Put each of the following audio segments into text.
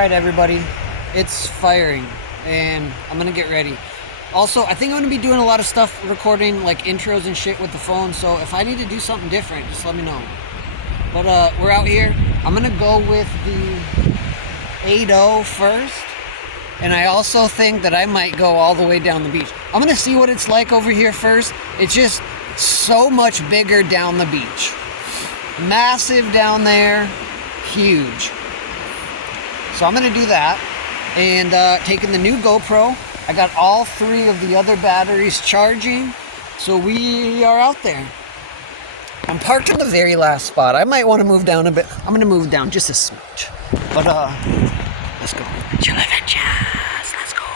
Alright everybody, it's firing and I'm gonna get ready. Also, I think I'm gonna be doing a lot of stuff recording like intros and shit with the phone, so if I need to do something different, just let me know. But we're out here. I'm gonna go with the 8.0 first, and I also think that I might go all the way down the beach. I'm gonna see what it's like over here first. It's just so much bigger down the beach. Massive down there, huge. So I'm gonna do that, and taking the new GoPro. I got all 3 of the other batteries charging, so we are out there. I'm parked in the very last spot. I might want to move down a bit. I'm gonna move down just a smidge, but let's go. Chill adventures, let's go.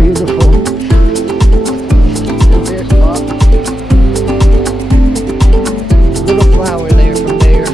Beautiful. There's a spot. Little flower there from there.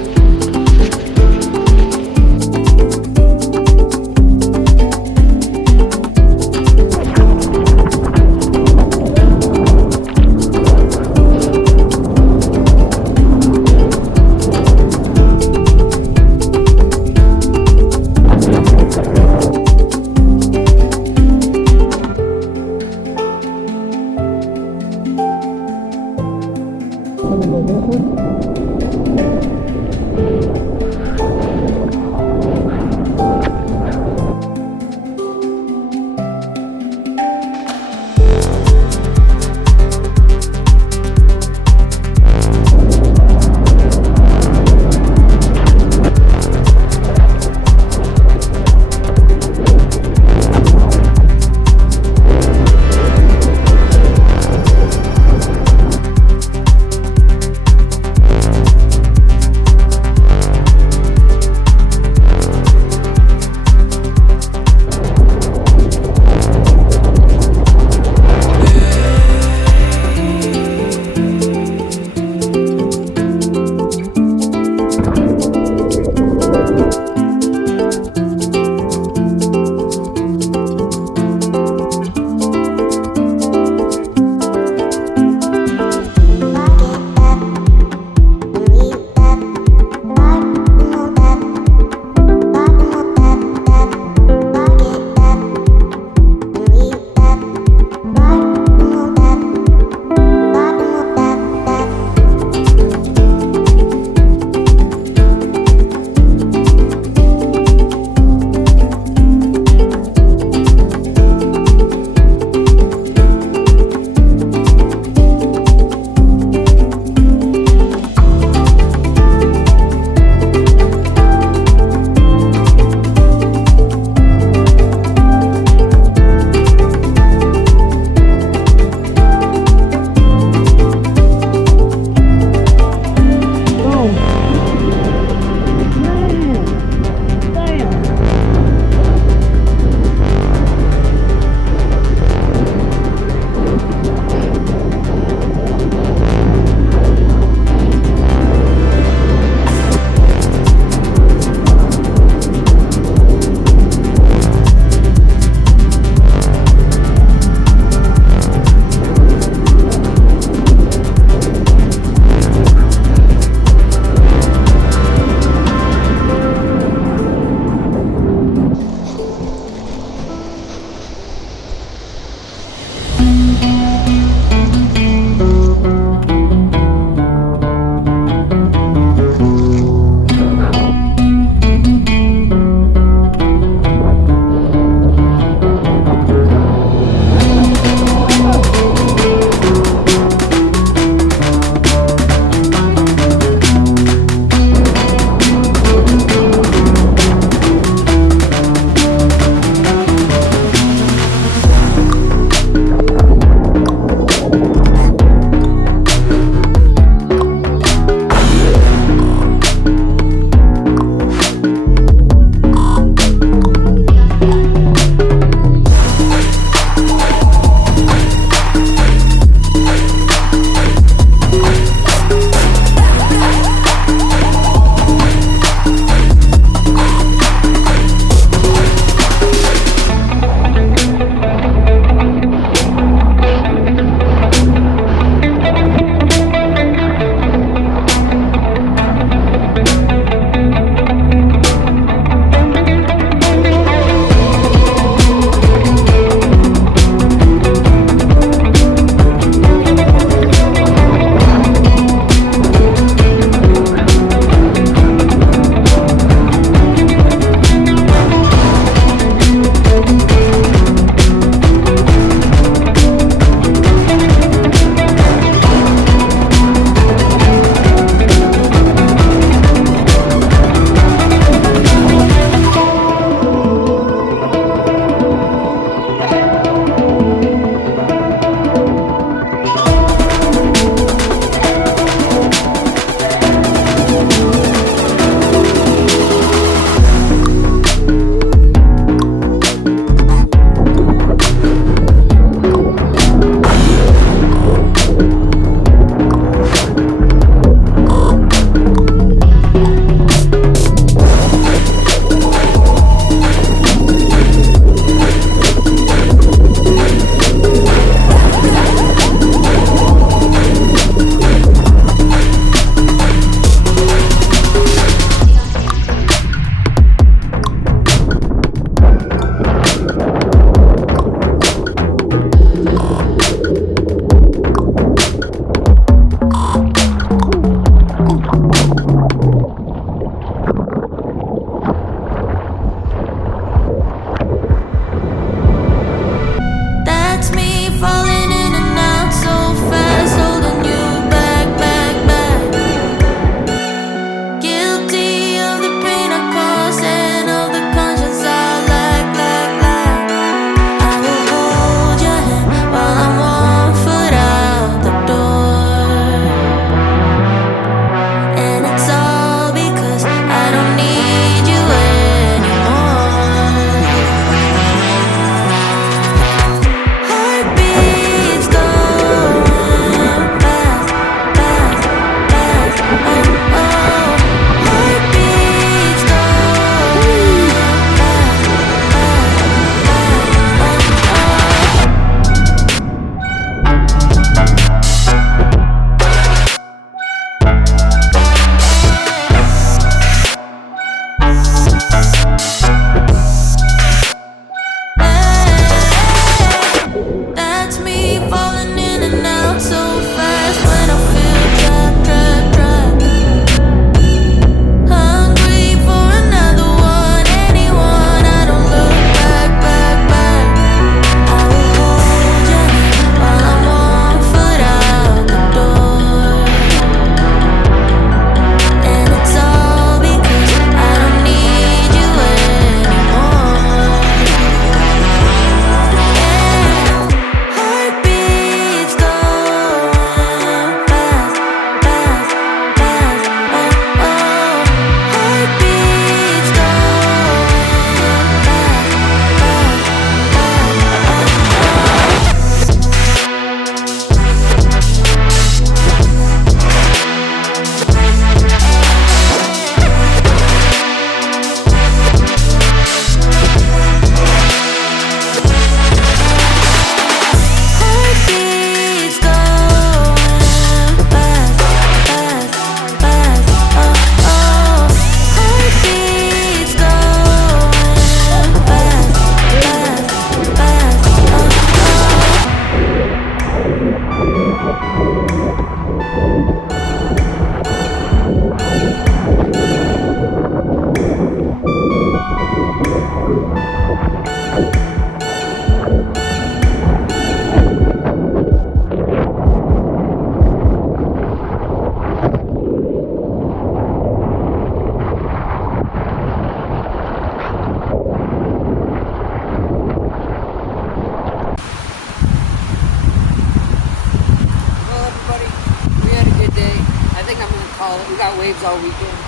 we got waves all weekend.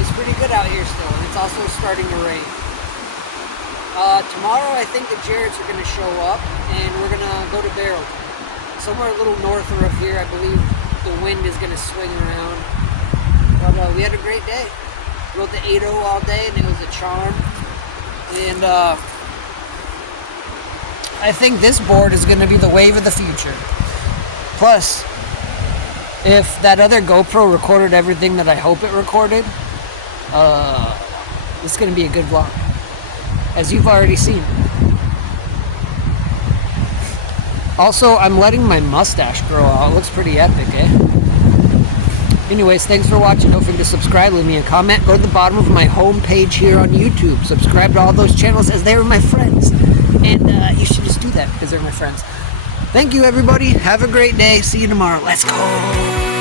It's pretty good out here still, and it's also starting to rain. Tomorrow I think the Jareds are going to show up, and we're going to go to Barrel. Somewhere a little north of here, I believe the wind is going to swing around. But we had a great day. Rode the 8.0 all day, and it was a charm. And I think this board is going to be the wave of the future. Plus, if that other GoPro recorded everything that I hope it recorded, it's going to be a good vlog, as you've already seen. Also, I'm letting my mustache grow out. It looks pretty epic, eh? Anyways, thanks for watching. Don't forget to subscribe, leave me a comment. Go to the bottom of my home page here on YouTube. Subscribe to all those channels as they are my friends. And you should just do that because they're my friends. Thank you, everybody. Have a great day. See you tomorrow. Let's go.